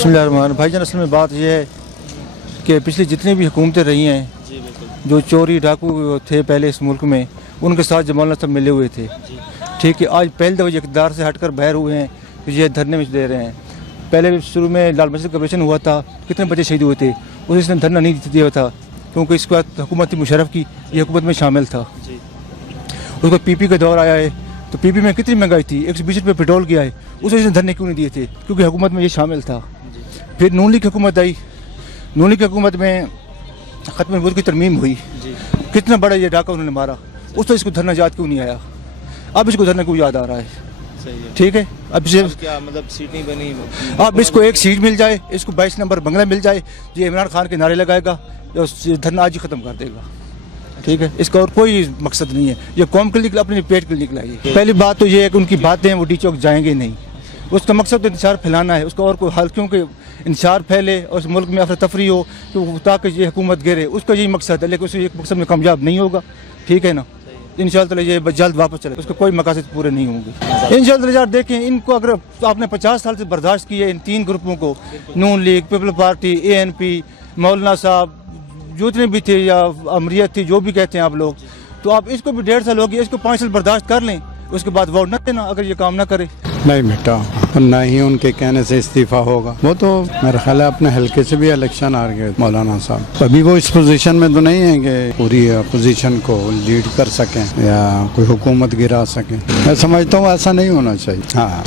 बिस्मिल्लाहिर्रहमानिर्रहीम। भाईजान, असल में बात यह है कि पिछली जितनी भी हुकूमतें रही हैं, जो चोरी डाकू थे पहले इस मुल्क में, उनके साथ जमाना सब मिले हुए थे। ठीक है, आज पहले दफ़ा इक़्तिदार से हटकर बाहर हुए हैं तो ये धरने में दे रहे हैं। पहले शुरू में लाल मस्जिद का ऑपरेशन हुआ था, कितने बच्चे शहीद हुए थे, उसने धरना नहीं दिया था क्योंकि इसके बाद हुकूमत मुशर्रफ की ये हुकूमत में शामिल था। उसको पीपी का दौर आया है तो पीपी में कितनी महंगाई थी, 120 रुपये पेट्रोल की आए, उसने धरने क्यों नहीं दिए थे? क्योंकि हुकूमत में ये शामिल था। फिर नून लीग की हुकूमत आई, नून लीग की हुकूमत में ख़त्म नबूवत की तरमीम हुई, कितना बड़ा ये डाका उन्होंने मारा, उस तो इसको धरना याद क्यों नहीं आया? अब इसको धरना क्यों याद आ रहा है? ठीक है, अब क्या मतलब सीट नहीं बनी? अब इसको एक सीट मिल जाए, इसको 22 नंबर बंगला मिल जाए, ये इमरान खान के नारे लगाएगा, धरना आज ही ख़त्म कर देगा। ठीक है, इसका और कोई मकसद नहीं है, ये कौम के लिए अपने पेट के लिए निकला है। पहली बात तो ये है कि उनकी बातें वो डी चौक जाएंगे नहीं, उसका मकसद तो इंतशार फैलाना है, उसका और कोई हल, क्योंकि इंतशार फैले और उस मुल्क में अफरा तफरी हो तो ताकि ये हुकूमत गिरे, उसका यही मकसद है, लेकिन उस एक मकसद में कामयाब नहीं होगा। ठीक है ना, इंशाअल्लाह ये जल्द वापस चले, उसके कोई मकासद पूरे नहीं होंगे इंशाअल्लाह। देखें, इनको अगर आपने 50 साल से बर्दाश्त किया इन तीन ग्रुपों को, नून लीग, पीपल पार्टी, ANP, मौलाना साहब जितने भी थे या अमरीत थी, जो भी कहते हैं आप लोग, तो आप इसको भी 1.5 साल हो गया, इसको 5 साल बर्दाश्त कर लें, उसके बाद वोट न देना अगर ये काम ना करे। नहीं बेटा, ना ही उनके कहने से इस्तीफा होगा। वो तो मेरा ख्याल है अपने हल्के से भी इलेक्शन हार गए मौलाना साहब। अभी वो इस पोजीशन में तो नहीं है कि पूरी अपोजिशन को लीड कर सकें या कोई हुकूमत गिरा सकें। मैं समझता हूँ ऐसा नहीं होना चाहिए। हाँ,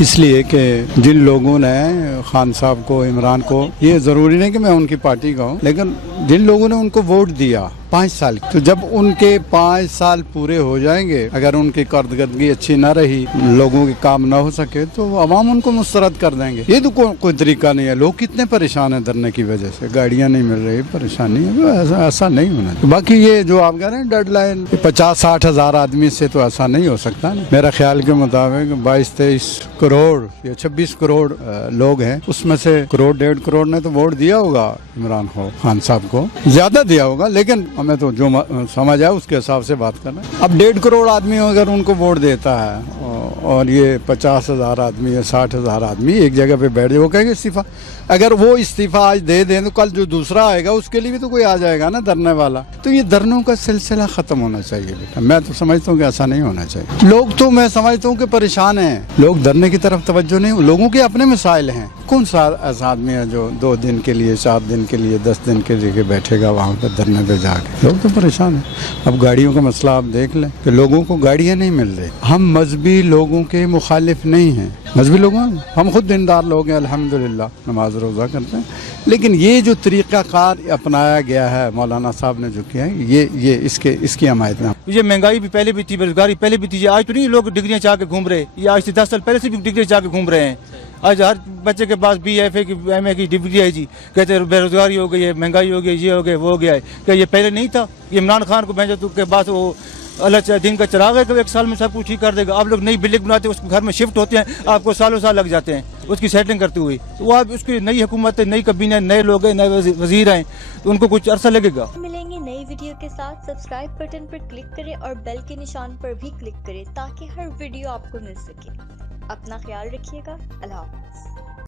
इसलिए कि जिन लोगों ने खान साहब को, इमरान को, ये ज़रूरी नहीं कि मैं उनकी पार्टी का हूँ, लेकिन जिन लोगों ने उनको वोट दिया 5 साल, तो जब उनके 5 साल पूरे हो जाएंगे, अगर उनकी कारकर्दगी अच्छी ना रही, लोगों के काम ना हो सके, तो अवाम उनको मुस्तरद कर देंगे। ये तो कोई तरीका नहीं है। लोग कितने परेशान हैं धरने की वजह से, गाड़ियां नहीं मिल रही, परेशानी है, तो ऐसा नहीं होना। तो बाकी ये जो आप कह रहे हैं डेडलाइन 50-60 हज़ार आदमी से, तो ऐसा नहीं हो सकता ना। मेरा ख्याल के मुताबिक 22-23 करोड़ या 26 करोड़ लोग हैं, उसमें से 1-1.5 करोड़ ने तो वोट दिया होगा इमरान खान साहब को, ज्यादा दिया होगा, लेकिन हमें तो जो समझ आया उसके हिसाब से बात करना है। अब 1.5 करोड़ आदमी अगर उनको वोट देता है और ये 50,000 आदमी या 60,000 आदमी एक जगह पे बैठ जाए, वो कहेंगे इस्तीफा। अगर वो इस्तीफा आज दे दें तो कल जो दूसरा आएगा उसके लिए भी तो कोई आ जाएगा ना धरने वाला। तो ये धरनों का सिलसिला खत्म होना चाहिए बेटा। मैं तो समझता हूँ कि ऐसा नहीं होना चाहिए। लोग तो मैं समझता हूँ कि परेशान हैं, लोग धरने की तरफ तवज्जो नहीं, लोगों के अपने मसाइल हैं। कौन सा ऐसा आदमी है जो 2 दिन के लिए, 4 दिन के लिए, 10 दिन के लिए बैठेगा वहाँ पर धरने पे जाके? लोग तो परेशान हैं। अब गाड़ियों का मसला आप देख लें कि लोगों को गाड़ियाँ नहीं मिल रही। हम मजहबी लोगों के मुखालिफ नहीं हैं, मजहबी लोग हैं, हम खुद दीनदार लोग हैं, अल्हम्दुलिल्लाह नमाज रोज़ा करते हैं, लेकिन ये जो तरीक़ाकार अपनाया गया है मौलाना साहब ने जो किया है, ये इसकी हमायत में। ये महंगाई भी पहले भी थी, बेरोजगारी पहले भी थी, आज तो नहीं लोग डिग्रियाँ चाह के घूम रहे, ये आज से 10 साल पहले से भी डिग्री चाह के घूम रहे हैं। आज हर बच्चे के पास BFA की, MA की डिग्री है जी, कहते हैं बेरोजगारी हो गई है, महंगाई हो गई, ये हो गया, वो हो गया है। क्या ये पहले नहीं था? ये इमरान खान को भेजा तो के बाद वो अल्लाह दिन का चराग है कि 1 साल में सब कुछ ठीक कर देगा। आप लोग नई बिल्डिंग बनाते हैं, उसको घर में शिफ्ट होते हैं, आपको सालों साल लग जाते हैं उसकी सेटिंग करते हुए। तो वो आप उसकी नई हुकूमत है, नई कबीना, नए लोग हैं, नए वजीर हैं, तो उनको कुछ अरसा लगेगा। मिलेंगे नई वीडियो के साथ। सब्सक्राइब बटन पर क्लिक करें और बेल के निशान पर भी क्लिक करें ताकि हर वीडियो आपको मिल सके। अपना ख्याल रखिएगा। अल्लाह हाफ़िज़।